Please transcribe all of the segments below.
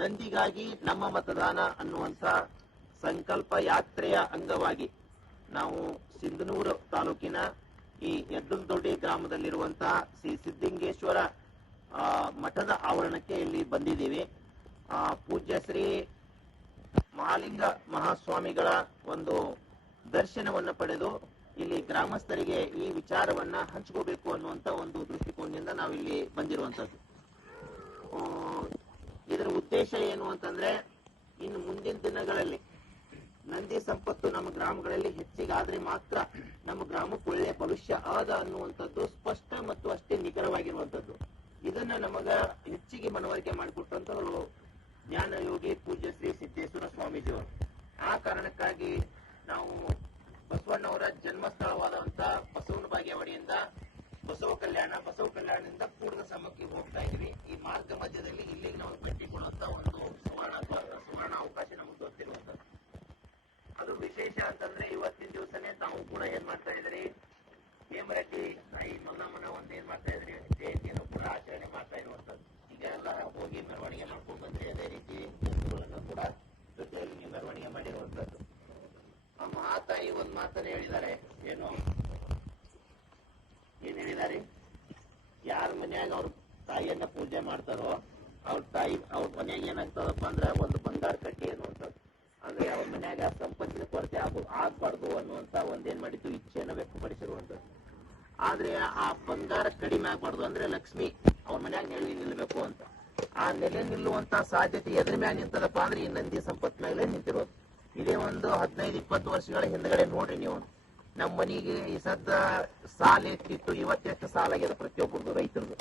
ನಂದಿಗಾಗಿ ನಮ್ಮ ಮತದಾನ ಅನ್ನುವಂತ ಸಂಕಲ್ಪ ಯಾತ್ರೆಯ ಅಂಗವಾಗಿ ನಾವು ಸಿಂಧನೂರು ತಾಲೂಕಿನ ಈ ಯಡ್ಡುಲ್ದೊಡ್ಡಿ ಗ್ರಾಮದಲ್ಲಿರುವಂತಹ ಶ್ರೀ ಸಿದ್ಧಲಿಂಗೇಶ್ವರ ಮಠದ ಆವರಣಕ್ಕೆ ಇಲ್ಲಿ ಬಂದಿದ್ದೀವಿ. ಪೂಜ್ಯ ಶ್ರೀ ಮಹಾಲಿಂಗ ಮಹಾಸ್ವಾಮಿಗಳ ಒಂದು ದರ್ಶನವನ್ನು ಪಡೆದು ಇಲ್ಲಿ ಗ್ರಾಮಸ್ಥರಿಗೆ ಈ ವಿಚಾರವನ್ನ ಹಂಚ್ಕೋಬೇಕು ಅನ್ನುವಂತ ಒಂದು ದೃಷ್ಟಿಕೋನದಿಂದ ನಾವಿಲ್ಲಿ ಬಂದಿರುವಂತದ್ದು. ಇದರ ಉದ್ದೇಶ ಏನು ಅಂತಂದ್ರೆ, ಇನ್ನು ಮುಂದಿನ ದಿನಗಳಲ್ಲಿ ನಂದಿ ಸಂಪತ್ತು ನಮ್ಮ ಗ್ರಾಮಗಳಲ್ಲಿ ಹೆಚ್ಚಿಗಾದ್ರೆ ಮಾತ್ರ ನಮ್ಮ ಗ್ರಾಮಕ್ಕೆ ಒಳ್ಳೆಯ ಭವಿಷ್ಯ ಆದ ಅನ್ನುವಂಥದ್ದು ಸ್ಪಷ್ಟ ಮತ್ತು ಅಷ್ಟೇ ನಿಖರವಾಗಿರುವಂತದ್ದು. ಇದನ್ನ ನಮಗ ಹೆಚ್ಚಿಗೆ ಮನವರಿಕೆ ಮಾಡಿಕೊಟ್ಟಂತವರು ಜ್ಞಾನಯೋಗಿ ಪೂಜ್ಯ ಶ್ರೀ ಸಿದ್ದೇಶ್ವರ ಸ್ವಾಮೀಜಿಯವರು. ಆ ಕಾರಣಕ್ಕಾಗಿ ನಾವು ಬಸವಣ್ಣವರ ಜನ್ಮಸ್ಥಳವಾದಂತ ಬಸವನ ಬಾಗೇವಾಡಿಯಿಂದ ಬಸವ ಕಲ್ಯಾಣದಿಂದ ಕೂಡದ ಸಮಕ್ಕೆ ಹೋಗ್ತಾ ಇದೀವಿ. ಈ ಮಾರ್ಗ ಮಧ್ಯದಲ್ಲಿ ಇಲ್ಲಿಗೆ ನಾವು ಭೇಟಿ ಕೊಡುವಂತ ಒಂದು ಸುವರ್ಣ ಅವಕಾಶ ನಮಗೆ ಗೊತ್ತಿರುವಂತದ್ದು. ಅದು ವಿಶೇಷ ಅಂತಂದ್ರೆ ಇವತ್ತಿನ ದಿವಸನೇ ತಾವು ಕೂಡ ಏನ್ ಮಾಡ್ತಾ ಇದ್ರಿ, ಹೇಮರೆಡ್ಡಿ ತಾಯಿ ಮಲ್ಲಮ್ಮನ ಒಂದ್ ಏನ್ ಮಾಡ್ತಾ ಇದ್ರಿ, ಜಯಂತಿಯನ್ನು ಕೂಡ ಆಚರಣೆ ಮಾಡ್ತಾ ಇರುವಂತದ್ದು. ಈಗ ಎಲ್ಲ ಹೋಗಿ ಮೆರವಣಿಗೆ ಮಾಡ್ಕೊಂಡು ಬಂದ್ರಿ. ಅದೇ ರೀತಿ ಜಂತುಗಳನ್ನು ಕೂಡ ಜೊತೆಯಲ್ಲಿ ನೀವು ಮೆರವಣಿಗೆ ಮಾಡಿರುವಂತದ್ದು. ಆ ಮಹಾತಾಯಿ ಒಂದ್ ಮಾತನ್ನ ಹೇಳಿದ್ದಾರೆ. ಏನ್ ಹೇಳಿದ್ದಾರೆ, ಯಾರ ಮನ್ಯಾಗ ಅವ್ರ ತಾಯಿಯನ್ನ ಪೂಜೆ ಮಾಡ್ತಾರೋ ಅವ್ರ ಮನ್ಯಾಗ ಏನಾಗ್ತದಪ್ಪ ಅಂದ್ರೆ ಒಂದು ಬಂಗಾರ ಕಟ್ಟಿ ಅನ್ನುವಂಥದ್ದು. ಅಂದ್ರೆ ಅವ್ರ ಮನ್ಯಾಗ ಸಂಪತ್ತಿನ ಕೊರತೆ ಆಗ್ಬಾರ್ದು ಅನ್ನುವಂತ ಒಂದೇನ್ ಮಾಡಿದ್ದು ಇಚ್ಛೆಯನ್ನು ವ್ಯಕ್ತಪಡಿಸಿರುವಂತದ್ದು. ಆದ್ರೆ ಆ ಬಂಗಾರ ಕಡಿಮೆ ಆಗ್ಬಾರ್ದು ಅಂದ್ರೆ ಲಕ್ಷ್ಮಿ ಅವ್ರ ಮನ್ಯಾಗ ನೆಲೆ ನಿಲ್ಬೇಕು ಅಂತ. ಆ ನೆಲೆ ನಿಲ್ಲುವಂತ ಸಾಧ್ಯತೆ ಎದ್ರ ಮ್ಯಾಗ ನಿಂತದಪ್ಪ ಅಂದ್ರೆ ಈ ನಂದಿ ಸಂಪತ್ ಮೇಲೆ ನಿಂತಿರೋದು. ಇದೇ ಒಂದು 15-20 ವರ್ಷಗಳ ಹಿಂದ್ಗಡೆ ನೋಡ್ರಿ ನೀವು, ನಮ್ಮ ಮನೆಗೆ ಈ ಸದ್ದ ಸಾಲ ಎಷ್ಟಿತ್ತು, ಇವತ್ತೆಷ್ಟು ಸಾಲ ಆಗ್ಯದ ಪ್ರತಿಯೊಬ್ಬರದು ರೈತರದು.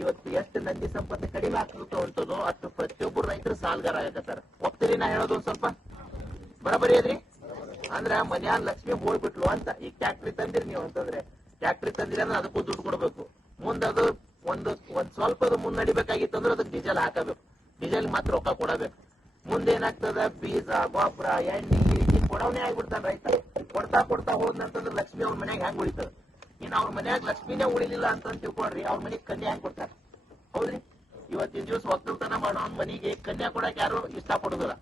ಇವತ್ತು ಎಷ್ಟು ನಂದಿ ಸಂಪತ್ತು ಕಡಿಮೆ ಆಗ್ತಾ ಹೊಂಟದೋ ಅಷ್ಟು ಪ್ರತಿಯೊಬ್ಬರು ರೈತರು ಸಾಲಗಾರ ಆಗತ್ತಾರ. ಒಪ್ತೀರಿ ನಾ ಹೇಳೋದು ಒಂದ್ ಸ್ವಲ್ಪ ಬರಬರಿ ಅದ್ರಿ. ಅಂದ್ರ ಮನ್ಯಾಗ ಲಕ್ಷ್ಮಿ ಹೋಗ್ಬಿಟ್ಲು ಅಂತ. ಈಗ ಟ್ಯಾಕ್ಟ್ರಿ ತಂದಿರಿ ನೀವು ಅಂತಂದ್ರೆ, ಟ್ಯಾಕ್ಟ್ರಿ ತಂದಿರಿ ಅಂದ್ರೆ ಅದಕ್ಕೂ ದುಡ್ಡು ಕೊಡ್ಬೇಕು. ಮುಂದದು ಒಂದ್ ಸ್ವಲ್ಪ ಮುನ್ನಡಿಬೇಕಾಗಿತ್ತು ಅಂದ್ರೆ ಅದಕ್ಕೆ ಡೀಸೆಲ್ ಹಾಕಬೇಕು. ಡೀಸೆಲ್ ಮಾತ್ರ ರೊಕ್ಕ ಕೊಡಬೇಕು. ಮುಂದೇನಾಗ್ತದ, ಬೀಜ ಗೊಬ್ಬರ ಎಣ್ಣೆ ಕೊಡವನೇ ಆಗ್ಬಿಡ್ತಾನ ರೈತ. ಕೊಡ್ತಾ ಹೋದ್ನಂತಂದ್ರೆ ಲಕ್ಷ್ಮಿ ಅವ್ರ ಮನ್ಯಾಗ ಹೆಂಗ್ ಉಳಿತದ. ಇನ್ನು ಅವ್ರ ಮನ್ಯಾಗ ಲಕ್ಷ್ಮಿನೇ ಉಳಿಲಿಲ್ಲ ಅಂತ ತಿಳ್ಕೊಳ್ರಿ, ಅವ್ರ ಮನೆಗ್ ಕನ್ಯಾ ಹೆಂಗ್ ಕೊಡ್ತಾರ? ಹೌದ್ರಿ. ಇವತ್ತಿನ ದಿವಸ ಒಕ್ಕಲ್ತನ ಮಾಡೋ ಮನೆಗೆ ಕನ್ಯಾ ಕೊಡಕ್ ಯಾರು ಇಷ್ಟ ಪಡುದಿಲ್ಲ.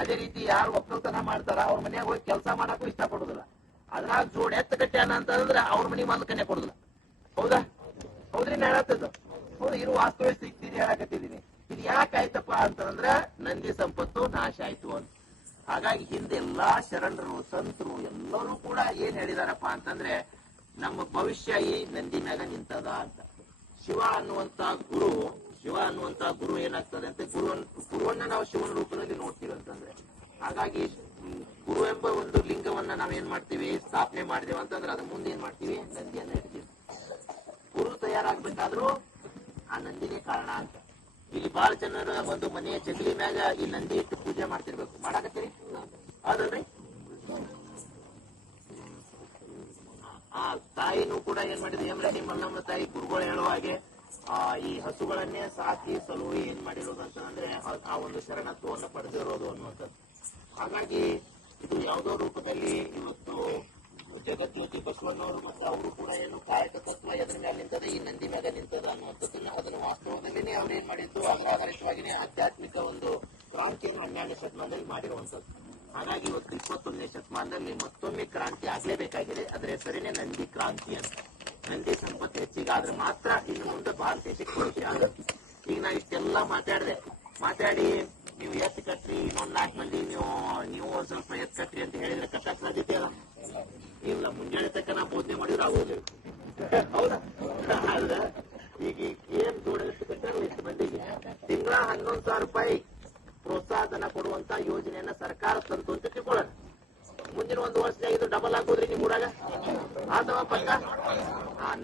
ಅದೇ ರೀತಿ ಯಾರು ಒಕ್ಕಲ್ತನ ಮಾಡ್ತಾರ ಅವ್ರ ಮನ್ಯಾಗ ಹೋಗಿ ಕೆಲಸ ಮಾಡಕ್ಕೂ ಇಷ್ಟ ಪಡುದಿಲ್ಲ. ಅದ್ರಾಗ ಜೋಡ್ ಎತ್ತ ಕಟ್ಟ್ಯಾನ ಅಂತಂದ್ರೆ ಅವ್ರ ಮನೆಗೆ ಮೊದಲು ಕನ್ಯಾ ಕೊಡುದಿಲ್ಲ. ಹೌದ್ರಿ ನಾ ಹೇಳತ್ತದ್ದು. ಹೌದು, ಇರು ವಾಸ್ತವ ಸ್ಥಿತಿ ಹೇಳಕತ್ತಿದೀನಿ. ಇದು ಯಾಕಾಯ್ತಪ್ಪ ಅಂತಂದ್ರ ನಂದಿ ಸಂಪತ್ತು ನಾಶ ಆಯ್ತು ಅಂತ. ಹಾಗಾಗಿ ಹಿಂದೆ ಎಲ್ಲಾ ಶರಣರು ಸಂತರು ಎಲ್ಲರೂ ಕೂಡ ಏನ್ ಹೇಳಿದಾರಪ್ಪ ಅಂತಂದ್ರೆ, ನಮ್ಮ ಭವಿಷ್ಯ ಈ ನಂದಿ ಮ್ಯಾಗ ನಿಂತದ ಅಂತ. ಶಿವ ಅನ್ನುವಂತ ಗುರು ಏನಾಗ್ತದೆ ಅಂತ, ಗುರುವನ್ನ ನಾವು ಶಿವನ ರೂಪದಲ್ಲಿ ನೋಡ್ತೀವಿ ಅಂತಂದ್ರೆ. ಹಾಗಾಗಿ ಗುರು ಎಂಬ ಒಂದು ಲಿಂಗವನ್ನ ನಾವೇನ್ ಮಾಡ್ತೀವಿ, ಸ್ಥಾಪನೆ ಮಾಡಿದೇವೆ ಅಂತಂದ್ರೆ ಅದ್ರ ಮುಂದೆ ಏನ್ ಮಾಡ್ತೀವಿ, ನಂದಿಯನ್ನ ಇಡ್ತೀವಿ. ಗುರು ತಯಾರಾಗ್ಬೇಕಾದ್ರೂ ಆ ನಂದಿನೇ ಕಾರಣ ಅಂತ. ಇಲ್ಲಿ ಬಹಳ ಜನರ ಒಂದು ಮನೆಯ ಜಗಲಿ ಮ್ಯಾಗ ಈ ನಂದಿ ಇಟ್ಟು ಪೂಜೆ ಮಾಡ್ತಿರ್ಬೇಕು. ಮಾಡಾಕತ್ತೀರಿ ಅದಲ್ರಿ. ಆ ತಾಯಿನೂ ಕೂಡ ಏನ್ ಮಾಡಿದ್ರು, ಹೇಮರೆಡ್ಡಿ ಮಲ್ಲಮ್ಮ ತಾಯಿ ಗುರುಗಳು ಹೇಳುವ ಹಾಗೆ ಈ ಹಸುಗಳನ್ನೇ ಸಾಕಿ ಸಲುವಿ ಏನ್ ಮಾಡಿರೋದು ಅಂತಂದ್ರೆ ಆ ಒಂದು ಶರಣತ್ವವನ್ನು ಪಡೆದಿರೋದು ಅನ್ನುವಂಥದ್ದು. ಹಾಗಾಗಿ ಇದು ಯಾವುದೋ ರೂಪದಲ್ಲಿ ಇವತ್ತು ಜಗಜ್ಯೋತಿ ಬಸವಣ್ಣವರು ಮತ್ತು ಅವರು ಕೂಡ ಏನು ಕಾಯಕ ತತ್ವ ಎದ್ರ ಮ್ಯಾಗ ನಿಂತದ, ಈ ನಂದಿ ಮ್ಯಾಗ ನಿಂತದ ಅನ್ನುವಂಥದ್ದನ್ನ ಅದನ್ನು ವಾಸ್ತವದಲ್ಲಿನೇ ಅವ್ರು ಏನ್ ಮಾಡಿದ್ದು, ಆಧಾರಿತವಾಗಿನೇ ಆಧ್ಯಾತ್ಮಿಕ ಒಂದು ಕ್ರಾಂತಿಯನ್ನು 12ನೇ ಶತಮಾನದಲ್ಲಿ ಮಾಡಿರುವಂತದ್ದು. ಹಾಗಾಗಿ ಇವತ್ತು 21ನೇ ಶತಮಾನದಲ್ಲಿ ಮತ್ತೊಮ್ಮೆ ಕ್ರಾಂತಿ ಆಗ್ಲೇಬೇಕಾಗಿದೆ. ಅದ್ರ ಹೆಸರೇನೆ ನಂದಿ ಕ್ರಾಂತಿ ಅಂತ. ನಂದಿ ಸಂಪತ್ತು ಹೆಚ್ಚಿಗಾದ್ರೆ ಮಾತ್ರ ಇನ್ನು ಮುಂದೆ ಭಾರತ ದೇಶಕ್ಕೆ ಕೊಡುತ್ತೆ ಆಗುತ್ತೆ. ಈಗ ನಾ ಇಷ್ಟೆಲ್ಲ ಮಾತಾಡಿ ನೀವು ಎತ್ತು ಕಟ್ರಿ, ಇನ್ನೊಂದ್ 4 ಮಂದಿ ನೀವು ಒಂದ್ ಸ್ವಲ್ಪ ಎತ್ತು ಕಟ್ರಿ ಅಂತ ಹೇಳಿದ್ರೆ ಕಟ್ಟಕ್ ಸಾಧ್ಯತೆ ಅಲ್ಲ. ಇಲ್ಲ, ಮುಂಜಾನೆ ತಕ್ಕ ನಾ ಬೋಧನೆ ಮಾಡಿದ್ರೆ ಆಗೋದು. ಹೌದಾ? ಅಲ್ಲ, ಈಗ ಏನ್ ದುಡ್ಡು ಕಟ್ಟಾರ ಎಷ್ಟು ಮಂದಿಗೆ ತಿಂಗಳ 11,000 ರೂಪಾಯಿ ಪ್ರೋತ್ಸಾಹಧನ ಕೊಡುವಂತ ಯೋಜನೆಯನ್ನ ಸರ್ಕಾರ ತಂತು ಅಂತ ತಿಳ್ಕೊಳ್ಳೋಣ. ಮುಂದಿನ ಒಂದು ವರ್ಷದಾಗ ಇದು ಡಬಲ್ ಆಗೋದ್ರಿ ನಿಮ್ ಊರಾಗ ಅಥವಾ ಪಕ್ಕ.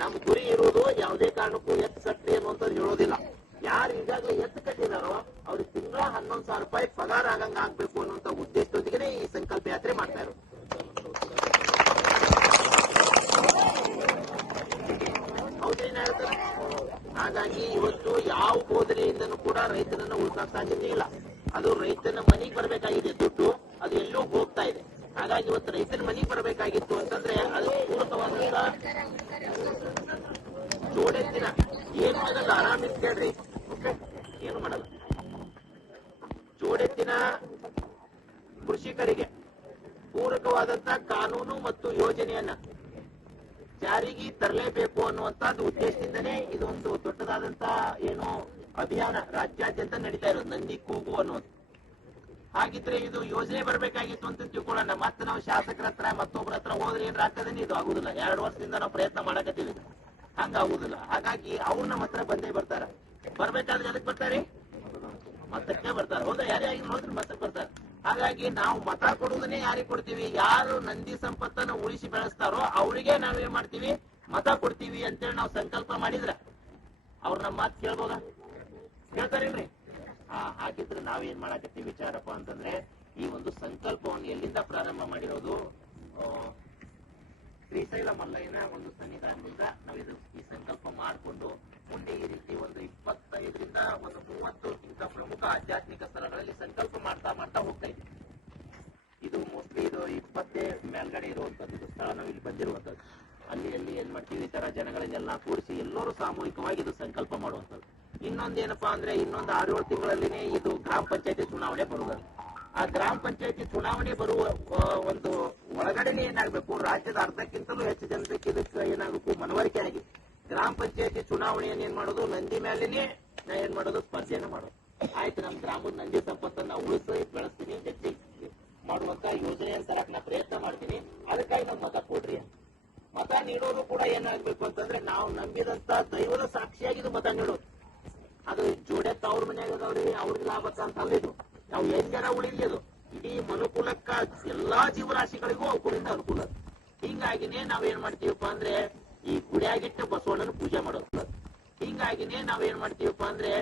ನಮ್ ಗುರಿ ಇರುವುದು ಯಾವುದೇ ಕಾರಣಕ್ಕೂ ಎತ್ತು ಕಟ್ಟಿ ಅನ್ನುವಂಥದ್ದು ಹೇಳೋದಿಲ್ಲ. ಯಾರು ಈಗಾಗಲೇ ಎತ್ತು ಕಟ್ಟಿದಾರೋ ಅವ್ರಿಗೆ ತಿಂಗಳ 11,000 ರೂಪಾಯಿ ಪಗಾರ ಆಗಂಗ ಆಗ್ಬೇಕು ಅನ್ನುವಂತ ಉದ್ದೇಶದೊಂದಿಗೆ ಈ ಸಂಕಲ್ಪ ಯಾತ್ರೆ ಮಾಡ್ತಾ ಇರೋದು. ಹೌದೇನ ಹೇಳ್ತಾರೆ. ಹಾಗಾಗಿ ಇವತ್ತು ಯಾವ ಬೋಧನೆಯಿಂದನೂ ಕೂಡ ರೈತನನ್ನ ಉಳಿಸಕ್ ಸಾಧ್ಯತೆ ಇಲ್ಲ. ಅದು ರೈತನ ಮನೆಗೆ ಬರಬೇಕಾಗಿದೆ ದುಡ್ಡು, ಅದು ಎಲ್ಲೋ ಹೋಗ್ತಾ ಇದೆ. ಹಾಗಾಗಿ ಇವತ್ತು ರೈತನ ಮನೆಗೆ ಬರಬೇಕಾಗಿತ್ತು ಅಂತಂದ್ರೆ ಅದು ಪೂರಕವಾದಂತ ಜೋಡೆತ್ತಿನ ಏನು ಆಗಲ್ಲ, ಆರಾಮ್ ಇಟ್ಕೊಳ್ರಿ. ಓಕೆ, ಏನು ಮಾಡಲ್ಲ. ತುರ್ತಾದಂತಹ ಕಾನೂನು ಮತ್ತು ಯೋಜನೆಯನ್ನ ಜಾರಿಗೆ ತರಲೇಬೇಕು ಅನ್ನುವಂತದ್ದು ಉದ್ದೇಶದಿಂದನೇ ಇದೊಂದು ದೊಡ್ಡದಾದಂತಹ ಏನು ಅಭಿಯಾನ ರಾಜ್ಯಾದ್ಯಂತ ನಡೀತಾ ಇರೋದು, ನಂದಿ ಕೂಗು ಅನ್ನೋದು. ಹಾಗಿದ್ರೆ ಇದು ಯೋಜನೆ ಬರಬೇಕಾಗಿತ್ತು ಅಂತ ತಿಳ್ಕೊಳ್ಳೋಣ. ಮತ್ತೆ ನಾವು ಶಾಸಕರ ಹತ್ರ ಮತ್ತೊಬ್ಬರ ಹತ್ರ ಹೋದ್ರೆ ಏನ್ ಆಗ್ತದೇನೆ, ಇದು ಆಗುದಿಲ್ಲ. 2 ವರ್ಷದಿಂದ ನಾವು ಪ್ರಯತ್ನ ಮಾಡಕತ್ತೀವಿ, ಹಂಗಾಗುದಿಲ್ಲ. ಹಾಗಾಗಿ ಅವ್ರು ನಮ್ಮ ಹತ್ರ ಬಂದೇ ಬರ್ತಾರ. ಬರ್ಬೇಕಾದ್ರೆ ಅದಕ್ಕೆ ಬರ್ತಾರೆ, ಮತಕ್ಕೆ ಬರ್ತಾರೆ. ಹೌದಾ, ಯಾರೇ ಆಗಿ ನೋಡಿದ್ರೆ ಮತಕ್ಕೆ ಬರ್ತಾರೆ. ಹಾಗಾಗಿ ನಾವು ಮತ ಕೊಡುವುದನ್ನೇ ಯಾರಿಗೆ ಕೊಡ್ತೀವಿ, ಯಾರು ನಂದಿ ಸಂಪತ್ತನ್ನು ಉಳಿಸಿ ಬೆಳೆಸ್ತಾರೋ ಅವರಿಗೆ ನಾವೇನ್ ಮಾಡ್ತೀವಿ, ಮತ ಕೊಡ್ತೀವಿ ಅಂತೇಳಿ ನಾವು ಸಂಕಲ್ಪ ಮಾಡಿದ್ರ ಅವ್ರ ನಮ್ಮ ಮಾತು ಕೇಳ್ಬೋದ, ಕೇಳ್ತಾರಿಲ್ರಿ? ಹಾಗಿದ್ರೆ ನಾವೇನ್ ಮಾಡಕತ್ತೀವಿ ವಿಚಾರಪ್ಪ ಅಂತಂದ್ರೆ, ಈ ಒಂದು ಸಂಕಲ್ಪವನ್ನು ಎಲ್ಲಿಂದ ಪ್ರಾರಂಭ ಮಾಡಿರೋದು, ಶ್ರೀಶೈಲ ಮಲ್ಲಯ್ಯನ ಒಂದು ಸನ್ನಿಧಾನದಿಂದ ನಾವಿದು ಈ ಸಂಕಲ್ಪ ಮಾಡಿಕೊಂಡು ಮುಂದೆ ಈ ರೀತಿ ಒಂದು 25ರಿಂದ ಒಂದು 30 ಇಂಥ ಪ್ರಮುಖ ಆಧ್ಯಾತ್ಮಿಕ ಸ್ಥಳಗಳಲ್ಲಿ ಸಂಕಲ್ಪ ಮಾಡ್ತಾ ಮಾಡ್ತಾ ಹೋಗ್ತಾ ಇದ್ದೀವಿ. ಇದು ಮೋಸ್ಟ್ಲಿ ಇದು 20 ಮೇಲ್ಗಡೆ ಇರುವಂತದ್ದು ಸ್ಥಳ ನಾವು ಇಲ್ಲಿ ಬಂದಿರುವಂತದ್ದು. ಅಲ್ಲಿ ಏನ್ ಮಾಡ್ತೀವಿ, ಈ ತರ ಜನಗಳನ್ನೆಲ್ಲ ಕೂರಿಸಿ ಎಲ್ಲರೂ ಸಾಮೂಹಿಕವಾಗಿ ಇದು ಸಂಕಲ್ಪ ಮಾಡುವಂಥದ್ದು. ಇನ್ನೊಂದೇನಪ್ಪಾ ಅಂದ್ರೆ, ಇನ್ನೊಂದು 6-7 ತಿಂಗಳಲ್ಲಿನೇ ಇದು ಗ್ರಾಮ ಪಂಚಾಯತಿ ಚುನಾವಣೆ ಬರುವುದು. ಆ ಗ್ರಾಮ ಪಂಚಾಯತಿ ಚುನಾವಣೆ ಬರುವ ಒಂದು ಒಳಗಡೆನೆ ಏನಾಗಬೇಕು, ರಾಜ್ಯದ ಅರ್ಧಕ್ಕಿಂತಲೂ ಹೆಚ್ಚು ಜನತೆಗೆ ಇದಕ್ಕೆ ಏನಾಗಬೇಕು, ಮನವರಿಕೆ ಆಗಿ ಗ್ರಾಮ ಪಂಚಾಯತಿ ಚುನಾವಣೆಯನ್ನು ಏನ್ ಮಾಡೋದು, ನಂದಿ ಮೇಲೇನೆ ನಾ ಏನ್ ಮಾಡೋದು, ಸ್ಪರ್ಧೆಯನ್ನು ಮಾಡೋದು. ಆಯ್ತು, ನಮ್ ಗ್ರಾಮದ ನಂದಿ ಸಂಪತ್ತನ್ನ ಉಳಿಸಿ ಬೆಳೆಸ್ತೀನಿ, ಹೆಚ್ಚಿ ಮಾಡುವಂತ ಯೋಜನೆಯನ್ನು ತರಕ್ ನಾ ಪ್ರಯತ್ನ ಮಾಡ್ತೀನಿ, ಅದಕ್ಕಾಗಿ ನಮ್ ಮತ ಕೊಡ್ರಿ. ಮತ ನೀಡೋದು ಕೂಡ ಏನಾಗ್ಬೇಕು ಅಂತಂದ್ರೆ, ನಾವು ನಂಬಿದಂತ ದೈವದ ಸಾಕ್ಷಿಯಾಗಿದ್ದು ಮತ ನೀಡೋದು. ಅದು ಜೋಡೆತ್ತ ಅವ್ರ ಮನ್ಯಾಗ ಅದಾವ್ರಿ, ಅವ್ರಿಗೆ ಲಾಭಕ್ಕ ಅಂತ ಅಲ್ಲಿದು ನಾವು ಹೆಂಗರ ಉಳಿಲಿದು ಇಡೀ ಮನುಕುಲಕ್ಕ ಎಲ್ಲಾ ಜೀವರಾಶಿಗಳಿಗೂ ಅವುಗಳಿಂದ ಅನುಕೂಲ. ಹಿಂಗಾಗಿನೇ ನಾವೇನ್ ಮಾಡ್ತೀವಪ್ಪ ಅಂದ್ರೆ, ಈ ಗುಡಿಯಾಗಿಟ್ಟು ಬಸವಣ್ಣನ ಪೂಜೆ ಮಾಡೋದು. ಹಿಂಗಾಗಿನೇ ನಾವೇನ್ ಮಾಡ್ತೀವಪ್ಪ ಅಂದ್ರೆ,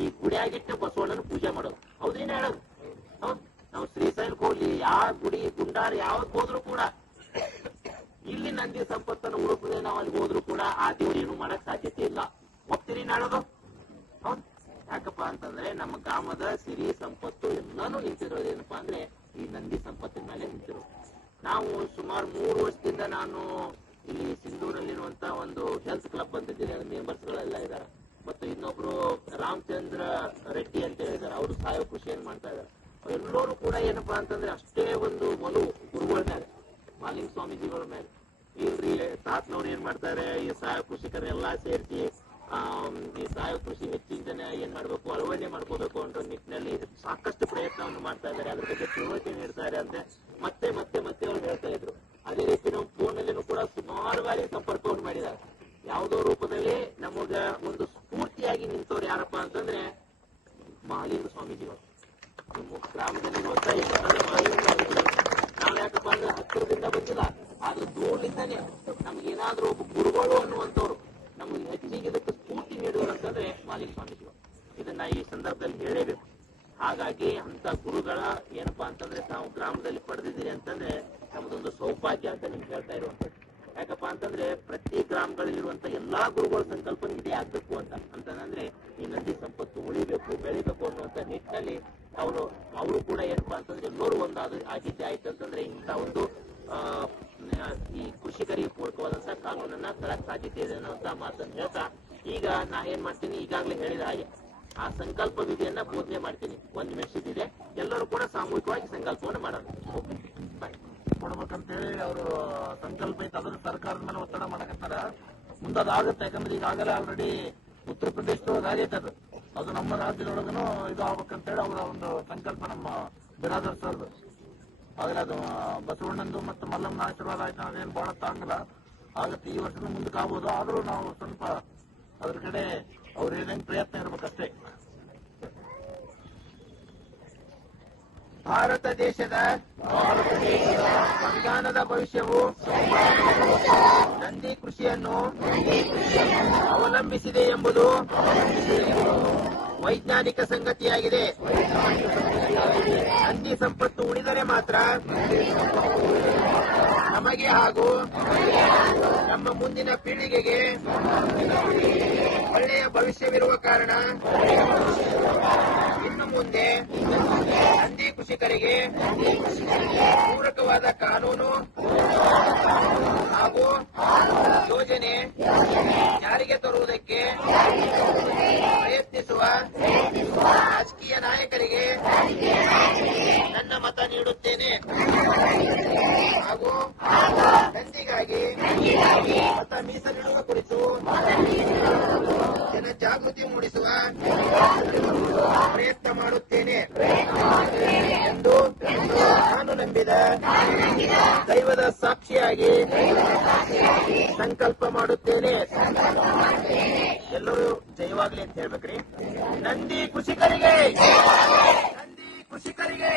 ಈ ಗುಡಿಯಾಗಿಟ್ಟು ಬಸವಣ್ಣನ ಪೂಜೆ ಮಾಡೋದು. ಹೌದೇನು ಹೇಳೋದು? ಹೌದ್, ನಾವು ಶ್ರೀಶೈಲಕ್ಕೆ ಹೋಗ್ಲಿ, ಯಾವ ಗುಡಿ ಗುಂಡಾರ ಯಾವತ್ ಹೋದ್ರು ಕೂಡ ಇಲ್ಲಿ ನಂದಿ ಸಂಪತ್ತನ್ನು ಉಳಿಸದೆ ನಾವು ಅಲ್ಲಿ ಹೋದ್ರು ಕೂಡ ಆ ದೇವರೇನು ಮಾಡಕ್ ಸಾಧ್ಯತೆ ಇಲ್ಲ. ಒಪ್ತೀರಿ ನಾಳೋದು? ಹೌದು. ಯಾಕಪ್ಪ ಅಂತಂದ್ರೆ, ನಮ್ಮ ಗ್ರಾಮದ ಸಿರಿ ಸಂಪತ್ತು ಎಲ್ಲಾನು ನಿಂತಿರೋದು ಏನಪ್ಪಾ ಅಂದ್ರೆ ಈ ನಂದಿ ಸಂಪತ್ತಿನ ಮೇಲೆ ನಿಂತಿರೋದು. ನಾವು ಸುಮಾರು 3 ವರ್ಷದಿಂದ ನಾನು ಇಲ್ಲಿ ಸಿಂಧೂರಲ್ಲಿರುವಂತ ಒಂದು ಹೆಲ್ತ್ ಕ್ಲಬ್ ಅಂತಿದ್ದೀನಿ, ಅದ್ರ ಮೆಂಬರ್ಸ್ ಗಳೆಲ್ಲ ಇದ್ದಾರೆ. ಮತ್ತು ಇನ್ನೊಬ್ರು ರಾಮಚಂದ್ರ ರೆಡ್ಡಿ ಅಂತ ಹೇಳಿದಾರೆ, ಅವರು ಸಾವಯವ ಕೃಷಿಯನ್ನು ಮಾಡ್ತಾ ಇದ್ದಾರೆ. ಎಲ್ಲರೂ ಕೂಡ ಏನಪ್ಪಾ ಅಂತಂದ್ರೆ ಅಷ್ಟೇ ಒಂದು ಒಲವು ಗುರುಗಳ ಮೇಲೆ, ಮಾಲಿಂಗ ಸ್ವಾಮೀಜಿಗಳ ಮೇಲೆ. ಇಲ್ರಿ ತಾತ್ನವ್ರು ಏನ್ ಮಾಡ್ತಾರೆ, ಈ ಸಾವಯವ ಕೃಷಿಕರೆಲ್ಲಾ ಸೇರಿಸಿ ಈ ಸಾವಯವ ಕೃಷಿ ಹೆಚ್ಚಿನ ಜನ ಏನ್ ಮಾಡ್ಬೇಕು, ಅಳವಡಿಕೆ ಮಾಡ್ಕೋಬೇಕು ಅನ್ನೋ ನಿಟ್ಟಿನಲ್ಲಿ ಸಾಕಷ್ಟು ಪ್ರಯತ್ನವನ್ನು ಮಾಡ್ತಾ ಇದ್ದಾರೆ. ಅದ್ರ ಬಗ್ಗೆ ತಿಳುವಳಿಕೆ ನೀಡ್ತಾರೆ ಅಂತ ಮತ್ತೆ ಮತ್ತೆ ಮತ್ತೆ ಅವ್ರು ಹೇಳ್ತಾ ಇದ್ರು. ಅದೇ ರೀತಿ ನಾವು ಫೋನಲ್ಲಿನೂ ಕೂಡ ಸುಮಾರು ಬಾರಿ ಸಂಪರ್ಕವನ್ನು ಮಾಡಿದ್ದಾರೆ. ಯಾವುದೋ ರೂಪದಲ್ಲಿ ನಮಗ ಒಂದು ಸ್ಫೂರ್ತಿಯಾಗಿ ನಿಂತವ್ರು ಯಾರಪ್ಪ ಅಂತಂದ್ರೆ ಮಹಾಲಿಂಗ ಸ್ವಾಮೀಜಿಗಳು. ನಮ್ಮ ಗ್ರಾಮದಲ್ಲಿರುವಂತ ಮಹಾಲಿಂಗ ಸ್ವಾಮೀಜಿಗಳು. ನಾವು ಯಾಕಪ್ಪ ಅಂದ್ರೆ ಹತ್ತಿರದಿಂದ ಬಂದಿಲ್ಲ, ಆದ್ರೂ ದೂರದಿಂದಾನೆ ನಮ್ಗೇನಾದ್ರೂ ಒಬ್ಬ ಗುರುಗಳು ಅನ್ನುವಂಥವ್ರು ನಮ್ಗೆ ಹೆಚ್ಚಿಗೆ ಇದಕ್ಕೆ ಸ್ಫೂರ್ತಿ ನೀಡುವರು ಅಂತಂದ್ರೆ ಮಾಲಿಂಗ ಸ್ವಾಮೀಜಿಗಳು. ಇದನ್ನ ಈ ಸಂದರ್ಭದಲ್ಲಿ ಹೇಳಲೇಬೇಕು. ಹಾಗಾಗಿ ಅಂತ ಗುರುಗಳ ಏನಪ್ಪಾ ಅಂತಂದ್ರೆ ನಾವು ಗ್ರಾಮದಲ್ಲಿ ಪಡೆದಿದ್ದೀರಿ ಅಂತಂದ್ರೆ ನಮ್ದೊಂದು ಸೌಭಾಗ್ಯ ಅಂತ ನಿಮ್ಗೆ ಹೇಳ್ತಾ ಇರುವಂತದ್ದು. ಯಾಕಪ್ಪ ಅಂತಂದ್ರೆ ಪ್ರತಿ ಗ್ರಾಮಗಳಲ್ಲಿರುವಂತ ಎಲ್ಲಾ ಗುರುಗಳ ಸಂಕಲ್ಪ ಇದೇ ಆಗ್ಬೇಕು ಅಂತಂದ್ರೆ ಈ ನಂದಿ ಸಂಪತ್ತು ಉಳಿಬೇಕು, ಬೆಳಿಬೇಕು ಅನ್ನುವಂತ ನಿಟ್ಟಿನಲ್ಲಿ ಅವರು ಕೂಡ ಏನಪ್ಪಾ ಅಂತಂದ್ರೆ ಎಲ್ಲರೂ ಆಗಿದ್ದೆ ಆಯ್ತು ಅಂತಂದ್ರೆ ಇಂಥ ಒಂದು ಈ ಕೃಷಿಕರಿಗೆ ಪೂರಕವಾದಂತಹ ಕಾನೂನನ್ನ ತರಕ್ ಸಾಧ್ಯತೆ ಇದೆ ಅನ್ನುವಂತ ಮಾತನ್ನು ಹೇಳ್ತಾ, ಈಗ ನಾ ಏನ್ ಮಾಡ್ತೀನಿ, ಈಗಾಗಲೇ ಹೇಳಿದ ಹಾಗೆ ಆ ಸಂಕಲ್ಪ ವಿಧಿಯನ್ನ ಬೋಧನೆ ಮಾಡ್ತೀನಿ. 1 ನಿಮಿಷ ಇದೆ, ಎಲ್ಲರೂ ಕೂಡ ಸಾಮೂಹಿಕವಾಗಿ ಸಂಕಲ್ಪವನ್ನು ಮಾಡೋಣ. ಕೊಡ್ಬೇಕಂತ ಹೇಳಿ ಅವರು ಸಂಕಲ್ಪ ಐತೆ, ಅದನ್ನ ಸರ್ಕಾರದ ಮೇಲೆ ಒತ್ತಡ ಮಾಡಕತ್ತಾರ. ಮುಂದದಾಗುತ್ತೆ, ಯಾಕಂದ್ರೆ ಈಗಾಗಲೇ ಆಲ್ರೆಡಿ ಉತ್ತರ ಪ್ರದೇಶದೊಳಗೆ ಆಗೈತೆ. ಅದು ನಮ್ಮ ರಾಜ್ಯದೊಳಗನು ಇದು ಆಗ್ಬೇಕಂತೇಳಿ ಅವರ ಒಂದು ಸಂಕಲ್ಪ ನಮ್ಮ ಬಿರಾದರ್ ಸರ್ದು. ಆದ್ರೆ ಅದು ಬಸವಣ್ಣಂದು ಮತ್ತು ಮಲ್ಲಮ್ಮನ ಆಶೀರ್ವಾದ ಆಯ್ತು, ಅದೇನು ಬಹಳ ತಾಂಗಲ್ಲ ಆಗತ್ತೆ. ಈ ವರ್ಷದ ಮುಂದಕ್ಕೆ ಆಗ್ಬೋದು, ಆದ್ರೂ ನಾವು ಸ್ವಲ್ಪ ಅದ್ರ ಕಡೆ ಅವ್ರ ಏನೇನು ಪ್ರಯತ್ನ ಇರ್ಬೇಕಷ್ಟೇ. ಭಾರತ ದೇಶದ ಸಂವಿಧಾನದ ಭವಿಷ್ಯವು ನಂದಿ ಕೃಷಿಯನ್ನು ಅವಲಂಬಿಸಿದೆ ಎಂಬುದು ವೈಜ್ಞಾನಿಕ ಸಂಗತಿಯಾಗಿದೆ. ನಂದಿ ಸಂಪತ್ತು ಉಳಿದರೆ ಮಾತ್ರ ನಮಗೆ ಹಾಗೂ ನಮ್ಮ ಮುಂದಿನ ಪೀಳಿಗೆಗೆ ಒಳ್ಳೆಯ ಭವಿಷ್ಯವಿರುವ ಕಾರಣ ಇನ್ನು ಮುಂದೆ ನಂದಿ ಕೃಷಿಕರಿಗೆ ಪೂರಕವಾದ ಕಾನೂನು ಹಾಗೂ ಯೋಜನೆ ಜಾರಿಗೆ ತರುವುದಕ್ಕೆ ಪ್ರಯತ್ನಿಸುವ ರಾಜಕೀಯ ನಾಯಕರಿಗೆ ನನ್ನ ಮತ ನೀಡುತ್ತೇನೆ ಹಾಗೂ ನಂದಿಗಾಗಿ ಮತ ಮೀಸಲಿಡುವ ಕುರಿತು ಜನಜಾಗೃತಿ ಮೂಡಿಸುವ ಪ್ರಯತ್ನ ಮಾಡುತ್ತೇನೆ ಎಂದು ನಾನು ನಂಬಿದ ದೈವದ ಸಾಕ್ಷಿಯಾಗಿ ಸಂಕಲ್ಪ ಮಾಡುತ್ತೇನೆ. ಎಲ್ಲರೂ ಜಯವಾಗ್ಲಿ ಅಂತ ಹೇಳ್ಬೇಕ್ರಿ. ನಂದಿ ಕೃಷಿಕರಿಗೆ, ನಂದಿ ಕೃಷಿಕರಿಗೆ.